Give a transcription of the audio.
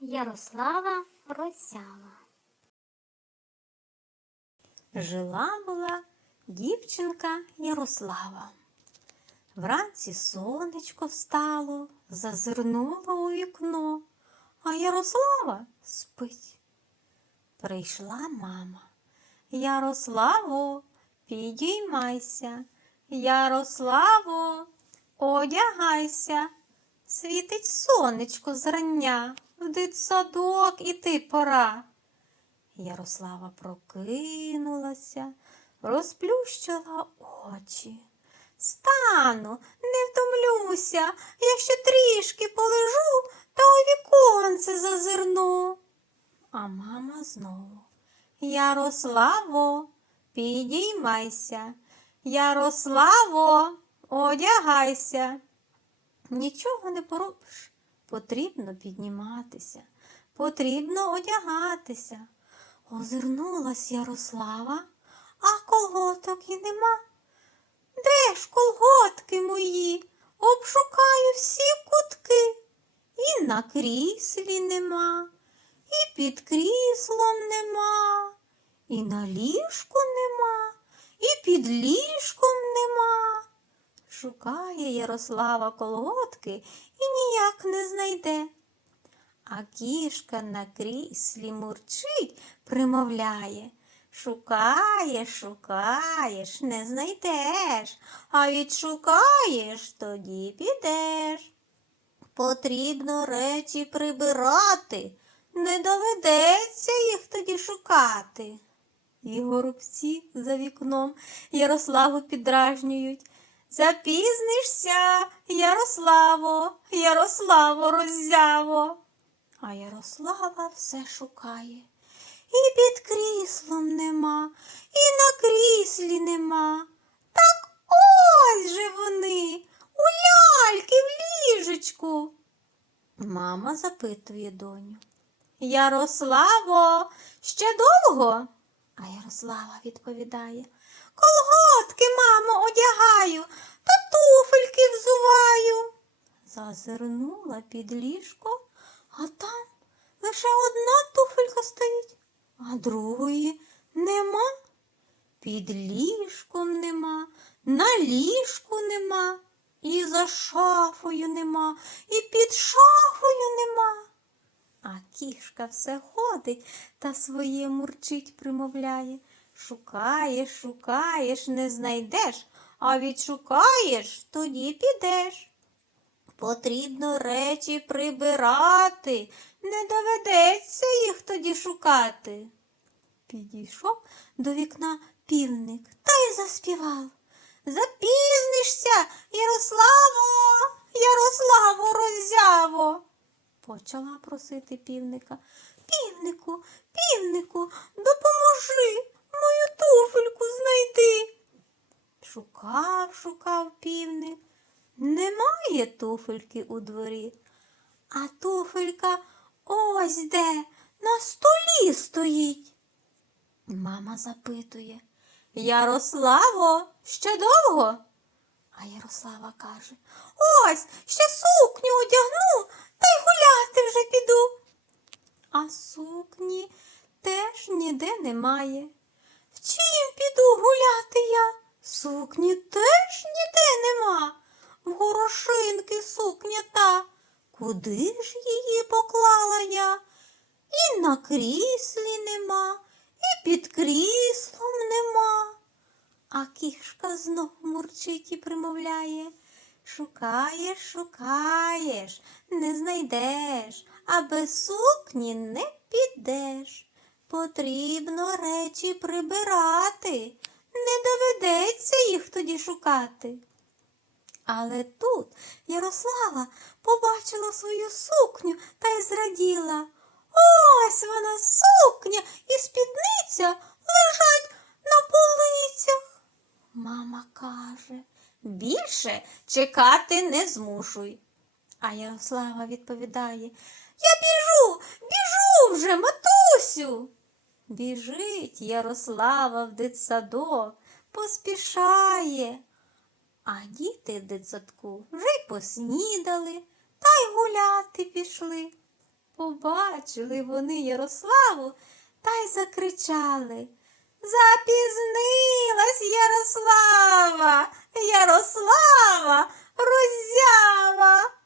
Ярослава Росява. Жила була дівчинка Ярослава. Вранці сонечко встало, зазирнуло у вікно, а Ярослава спить. Прийшла мама. Ярославо, підіймайся, Ярославо, одягайся. Світить сонечко зрання, в дитсадок іти пора. Ярослава прокинулася, розплющила очі. Стану, не втомлюся, якщо трішки полежу, та у віконце зазирну. А мама знову. Ярославо, підіймайся. Ярославо, одягайся. Нічого не поробиш. Потрібно підніматися, потрібно одягатися. Озирнулась Ярослава, а колготок і нема. Де ж колготки мої? Обшукаю всі кутки. І на кріслі нема, і під кріслом нема, і на ліжку нема, і під ліжком. Шукає Ярослава колготки і ніяк не знайде. А кішка на кріслі мурчить, примовляє. Шукаєш, шукаєш, не знайдеш, а відшукаєш, тоді підеш. Потрібно речі прибирати, не доведеться їх тоді шукати. І горобці за вікном Ярославу підражнюють. Запізнишся, Ярославо, Ярославо роззяво. А Ярослава все шукає. І під кріслом нема, і на кріслі нема. Так ось же вони, у ляльки в ліжечку. Мама запитує доню. Ярославо, ще довго? А Ярослава відповідає. Колготки, мамо, одягаю та туфельки взуваю. Зазирнула під ліжко, а там лише одна туфелька стоїть, а другої нема. Під ліжком нема, на ліжку нема, і за шафою нема, і під шафою нема. А кішка все ходить та своє мурчить примовляє. Шукаєш, шукаєш, не знайдеш, а відшукаєш, тоді підеш. Потрібно речі прибирати, не доведеться їх тоді шукати. Підійшов до вікна півник та й заспівав. Запізнишся, Ярославо, Ярославо, роззяво. Почала просити півника. Півнику, півнику, допоможи знайти. Шукав, шукав півник. Немає туфельки у дворі, а туфелька ось де на столі стоїть. Мама запитує Ярославо, ще довго? А Ярослава каже Ось ще сукню одягну та й гуляти вже піду. А сукні теж ніде немає. Гуляти я? Сукні теж ніде нема. В горошинки сукня та. Куди ж її поклала я? І на кріслі нема, і під кріслом нема. А кішка знов мурчить і примовляє. Шукаєш, шукаєш, не знайдеш, а без сукні не підеш. Потрібно речі прибирати, не доведеться їх тоді шукати. Але тут Ярослава побачила свою сукню та й зраділа. Ось вона сукня і спідниця лежать на полицях. Мама каже, більше чекати не змушуй. А Ярослава відповідає, я біжу, біжу вже, матусю. Біжить Ярослава в дитсадок, поспішає. А діти в дитсадку вже й поснідали та й гуляти пішли. Побачили вони Ярославу та й закричали. Запізнилась Ярослава, Ярослава, роззява.